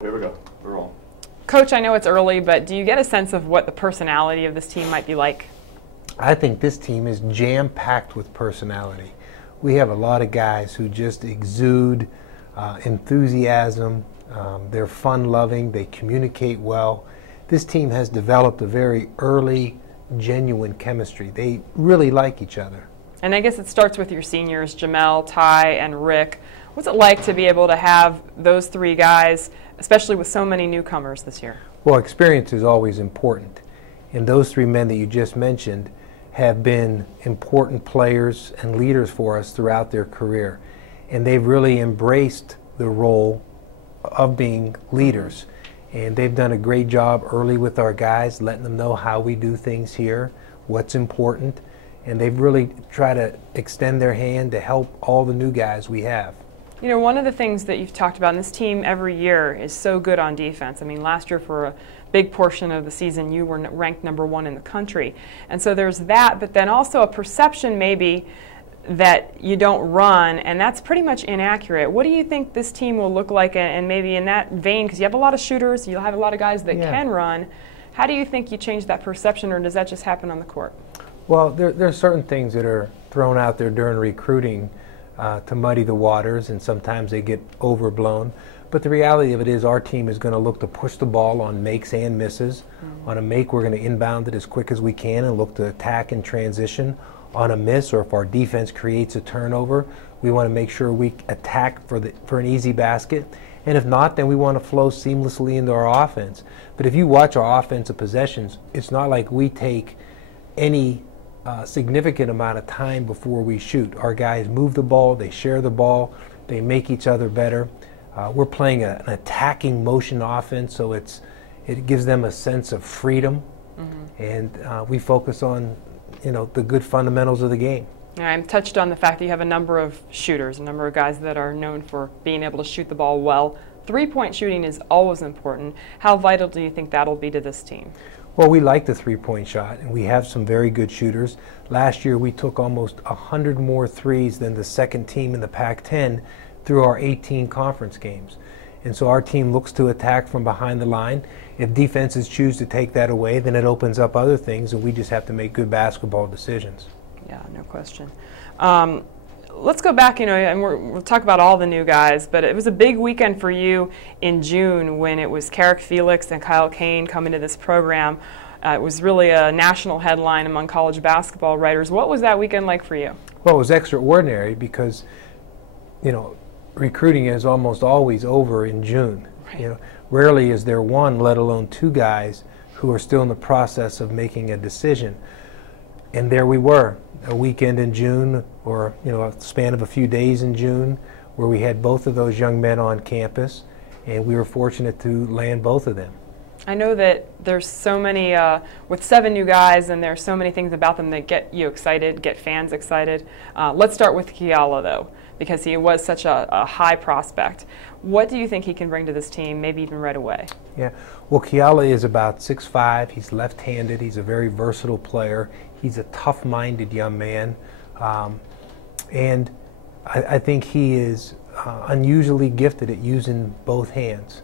Here we go. We're on. Coach, I know it's early, but do you get a sense of what the personality of this team might be like? I think this team is jam-packed with personality. We have a lot of guys who just exude enthusiasm. They're fun-loving. They communicate well. This team has developed a very early, genuine chemistry. They really like each other. And I guess it starts with your seniors, Jamel, Ty, and Rick. What's it like to be able to have those three guys, especially with so many newcomers this year? Well, experience is always important. And those three men that you just mentioned have been important players and leaders for us throughout their career. And they've really embraced the role of being leaders. And they've done a great job early with our guys, letting them know how we do things here, what's important. And they've really tried to extend their hand to help all the new guys we have. You know, one of the things that you've talked about in this team every year is so good on defense. I mean, last year for a big portion of the season, you were ranked #1 in the country. And so there's that, but then also a perception maybe that you don't run, and that's pretty much inaccurate. What do you think this team will look like, and maybe in that vein, because you have a lot of shooters, you'll have a lot of guys that can run. How do you think you change that perception, or does that just happen on the court? Well, there are certain things that are thrown out there during recruiting to muddy the waters, and sometimes they get overblown. But the reality of it is our team is going to look to push the ball on makes and misses. On a make, we're going to inbound it as quick as we can and look to attack in transition. On a miss, or if our defense creates a turnover, we want to make sure we attack for an easy basket. And if not, then we want to flow seamlessly into our offense. But if you watch our offensive possessions, it's not like we take any significant amount of time before we shoot. Our guys move the ball, they share the ball, they make each other better. We're playing an attacking motion offense, so it gives them a sense of freedom, and we focus on the good fundamentals of the game. I touched on the fact that you have a number of shooters, a number of guys that are known for being able to shoot the ball well. Three-point shooting is always important. How vital do you think that'll be to this team? Well, we like the three-point shot, and we have some very good shooters. Last year, we took almost 100 more threes than the second team in the Pac-10 through our 18 conference games. And so our team looks to attack from behind the line. If defenses choose to take that away, then it opens up other things, and we just have to make good basketball decisions. Yeah, no question. Let's go back, and we'll talk about all the new guys, but it was a big weekend for you in June when it was Carrick Felix and Kyle Kane coming to this program. It was really a national headline among college basketball writers. What was that weekend like for you? Well, it was extraordinary because, recruiting is almost always over in June. Right. Rarely is there one, let alone two guys who are still in the process of making a decision. And there we were, a weekend in June, or a span of a few days in June, where we had both of those young men on campus, and we were fortunate to land both of them. I know that there's so many, with 7 new guys, and there's so many things about them that get you excited, get fans excited. Let's start with Kiala, though, because he was such a high prospect. What do you think he can bring to this team, maybe even right away? Yeah, well, Kiala is about 6'5". He's left-handed. He's a very versatile player. He's a tough-minded young man, and I think he is unusually gifted at using both hands.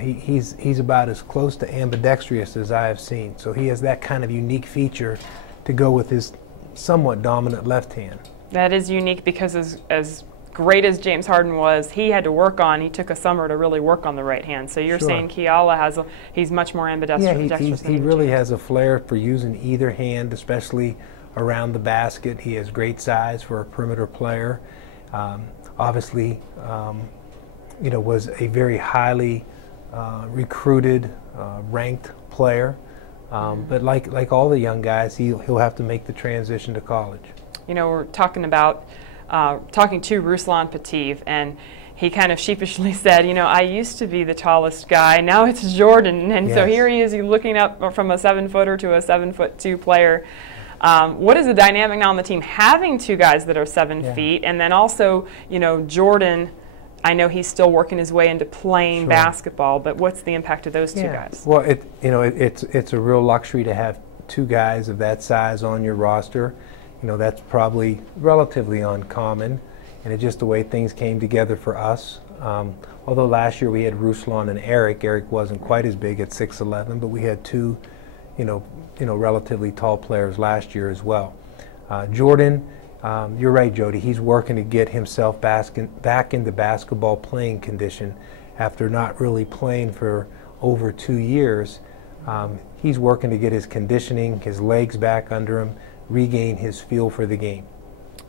He's about as close to ambidextrous as I have seen, so he has that kind of unique feature to go with his somewhat dominant left hand. That is unique because as great as James Harden was, he had to work on, he took a summer to really work on the right hand. So you're saying Kiala he's much more ambidextrous. Yeah, he really has a flair for using either hand, especially around the basket. He has great size for a perimeter player. Obviously, was a very highly recruited, ranked player. But like all the young guys, he'll have to make the transition to college. We're talking about talking to Ruslan Pativ, and he kind of sheepishly said, I used to be the tallest guy, now it's Jordan. And so here he is looking up from a 7-footer to a 7'2" player. What is the dynamic now on the team, having two guys that are 7 feet, and then also, Jordan, I know he's still working his way into playing basketball, but what's the impact of those two guys? Well, it's a real luxury to have two guys of that size on your roster. That's probably relatively uncommon, and it's just the way things came together for us. Although last year we had Ruslan and Eric. Eric wasn't quite as big at 6'11", but we had two, relatively tall players last year as well. Jordan, you're right, Jody. He's working to get himself back into basketball playing condition after not really playing for over 2 years. He's working to get his conditioning, his legs back under him, regain his feel for the game.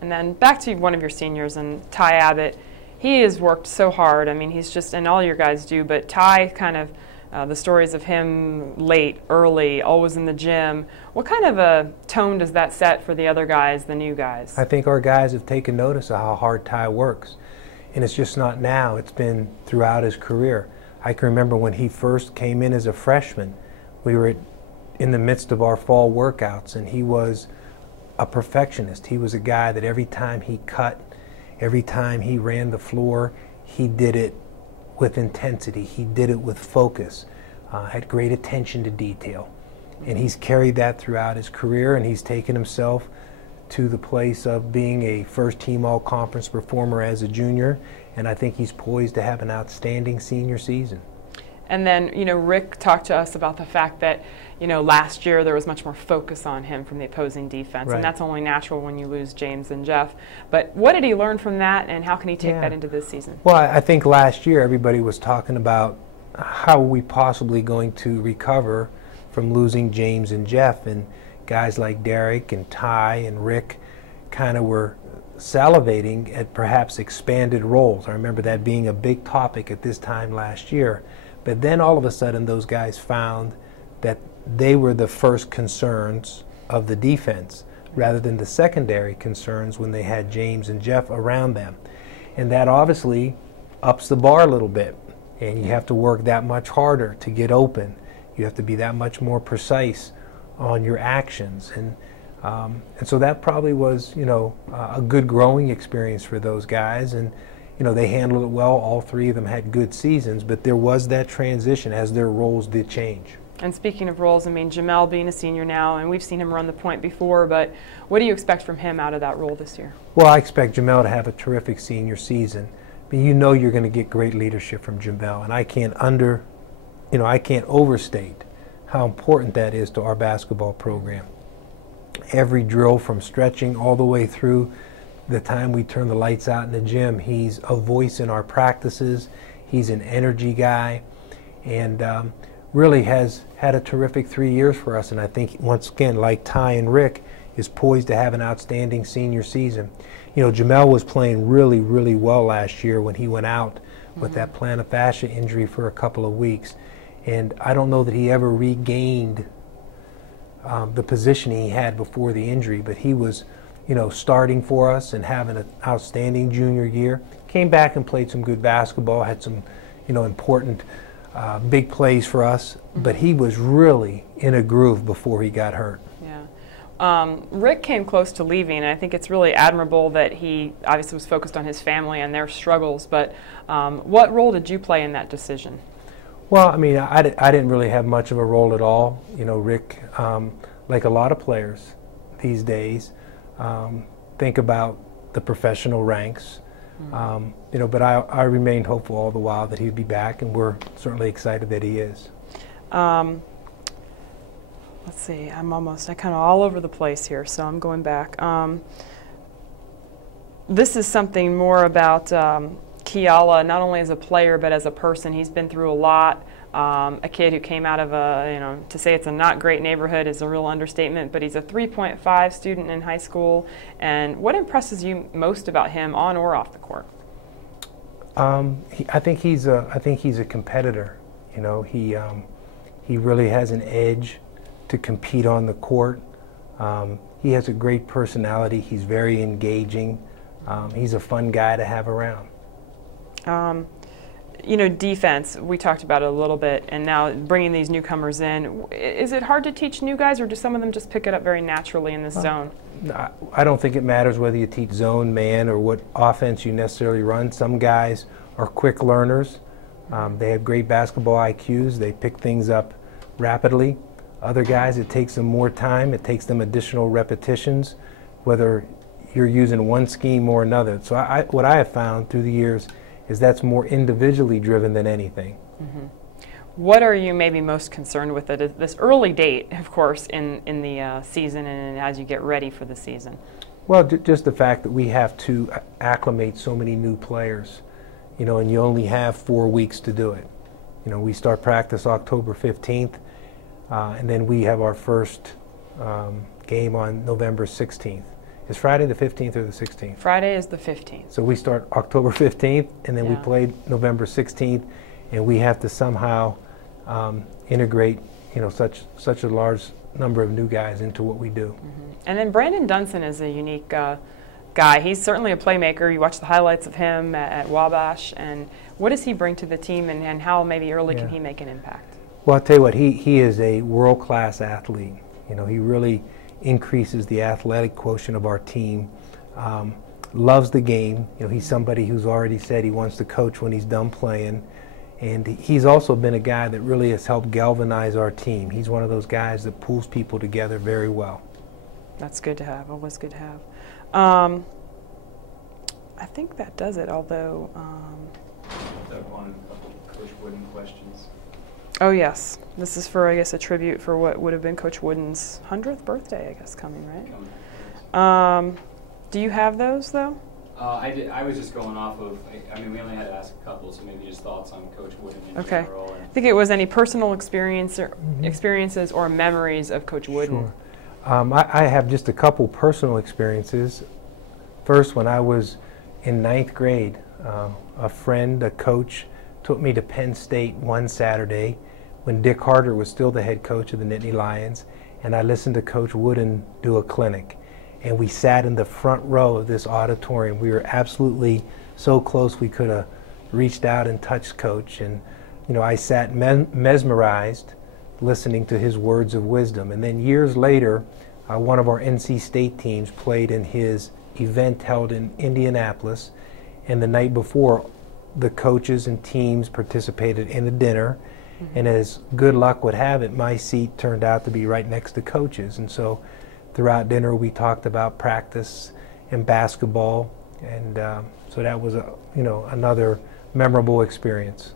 And then back to one of your seniors, and Ty Abbott. He has worked so hard. I mean, he's just, and all your guys do, but Ty kind of, the stories of him late, early, always in the gym. What kind of a tone does that set for the other guys, the new guys? I think our guys have taken notice of how hard Ty works. And it's just not now. It's been throughout his career. I can remember when he first came in as a freshman, we were in the midst of our fall workouts, and he was a perfectionist. He was a guy that every time he cut, every time he ran the floor, he did it with intensity. He did it with focus, had great attention to detail. And he's carried that throughout his career, and he's taken himself to the place of being a first-team all-conference performer as a junior, and I think he's poised to have an outstanding senior season. And then, Rick talked to us about the fact that, last year there was much more focus on him from the opposing defense, right. And that's only natural when you lose James and Jeff. But what did he learn from that, and how can he take that into this season? Well, I think last year everybody was talking about how are we possibly going to recover from losing James and Jeff, and guys like Derek and Ty and Rick kind of were salivating at perhaps expanded roles. I remember that being a big topic at this time last year. But then all of a sudden those guys found that they were the first concerns of the defense rather than the secondary concerns when they had James and Jeff around them. And that obviously ups the bar a little bit. And you have to work that much harder to get open. You have to be that much more precise on your actions. And so that probably was, a good growing experience for those guys. And they handled it well. All three of them had good seasons, but there was that transition as their roles did change. And speaking of roles, Jamel being a senior now, and we've seen him run the point before, but what do you expect from him out of that role this year? Well, I expect Jamel to have a terrific senior season. But you're going to get great leadership from Jamel, and I can't overstate how important that is to our basketball program. Every drill from stretching all the way through the time we turn the lights out in the gym, he's a voice in our practices. He's an energy guy, and really has had a terrific 3 years for us. And I think, once again, like Ty and Rick, is poised to have an outstanding senior season. Jamel was playing really, really well last year when he went out with that plantar fascia injury for a couple of weeks. And I don't know that he ever regained the position he had before the injury, but he was starting for us and having an outstanding junior year. Came back and played some good basketball, had some, important big plays for us, but he was really in a groove before he got hurt. Yeah. Rick came close to leaving, and I think it's really admirable that he obviously was focused on his family and their struggles, but what role did you play in that decision? Well, I didn't really have much of a role at all. Rick, like a lot of players these days, think about the professional ranks, but I remained hopeful all the while that he'd be back, and we're certainly excited that he is. Let's see, I'm kind of all over the place here, so I'm going back. This is something more about Kiala, not only as a player but as a person. He's been through a lot. A kid who came out of to say it's a not great neighborhood is a real understatement, but he's a 3.5 student in high school. And what impresses you most about him on or off the court? I think he's a competitor. He really has an edge to compete on the court. He has a great personality. He's very engaging. He's a fun guy to have around. Defense, we talked about it a little bit, and now bringing these newcomers in, is it hard to teach new guys, or do some of them just pick it up very naturally in this zone? I don't think it matters whether you teach zone, man, or what offense you necessarily run. Some guys are quick learners. They have great basketball IQs. They pick things up rapidly. Other guys, it takes them more time. It takes them additional repetitions, whether you're using one scheme or another. So what I have found through the years is that's more individually driven than anything. Mm-hmm. What are you maybe most concerned with at this early date, of course, in the season and as you get ready for the season? Well, just the fact that we have to acclimate so many new players, you know, and you only have 4 weeks to do it. You know, we start practice October 15th, and then we have our first game on November 16th. Is Friday the 15th or the 16th? Friday is the 15th. So we start October 15th, and then we play November 16th, and we have to somehow integrate, you know, such a large number of new guys into what we do. Mm-hmm. And then Brandon Dunson is a unique guy. He's certainly a playmaker. You watch the highlights of him at Wabash, and what does he bring to the team, and how maybe early can he make an impact? Well, I'll tell you what, he is a world-class athlete. You know, he really increases the athletic quotient of our team, loves the game. You know, he's somebody who's already said he wants to coach when he's done playing, and he's also been a guy that really has helped galvanize our team. He's one of those guys that pulls people together very well. That's good to have, always good to have. I think that does it, although... on a couple Coach Wooden questions. Oh yes, this is for, I guess, a tribute for what would have been Coach Wooden's 100th birthday, I guess, coming, right? Do you have those, though? I was just going off of, I mean, we only had to ask a couple, so maybe just thoughts on Coach Wooden in general. I think it was any personal experiences or memories of Coach Wooden. Sure. I have just a couple personal experiences. First, when I was in 9th grade, a friend, a coach, took me to Penn State one Saturday when Dick Harder was still the head coach of the Nittany Lions, and I listened to Coach Wooden do a clinic. And we sat in the front row of this auditorium. We were absolutely so close we could have reached out and touched Coach. And, you know, I sat mesmerized listening to his words of wisdom. And then years later, one of our NC State teams played in his event held in Indianapolis. And the night before, the coaches and teams participated in a dinner. And as good luck would have it, my seat turned out to be right next to Coach's. And so throughout dinner, we talked about practice and basketball. And so that was, another memorable experience.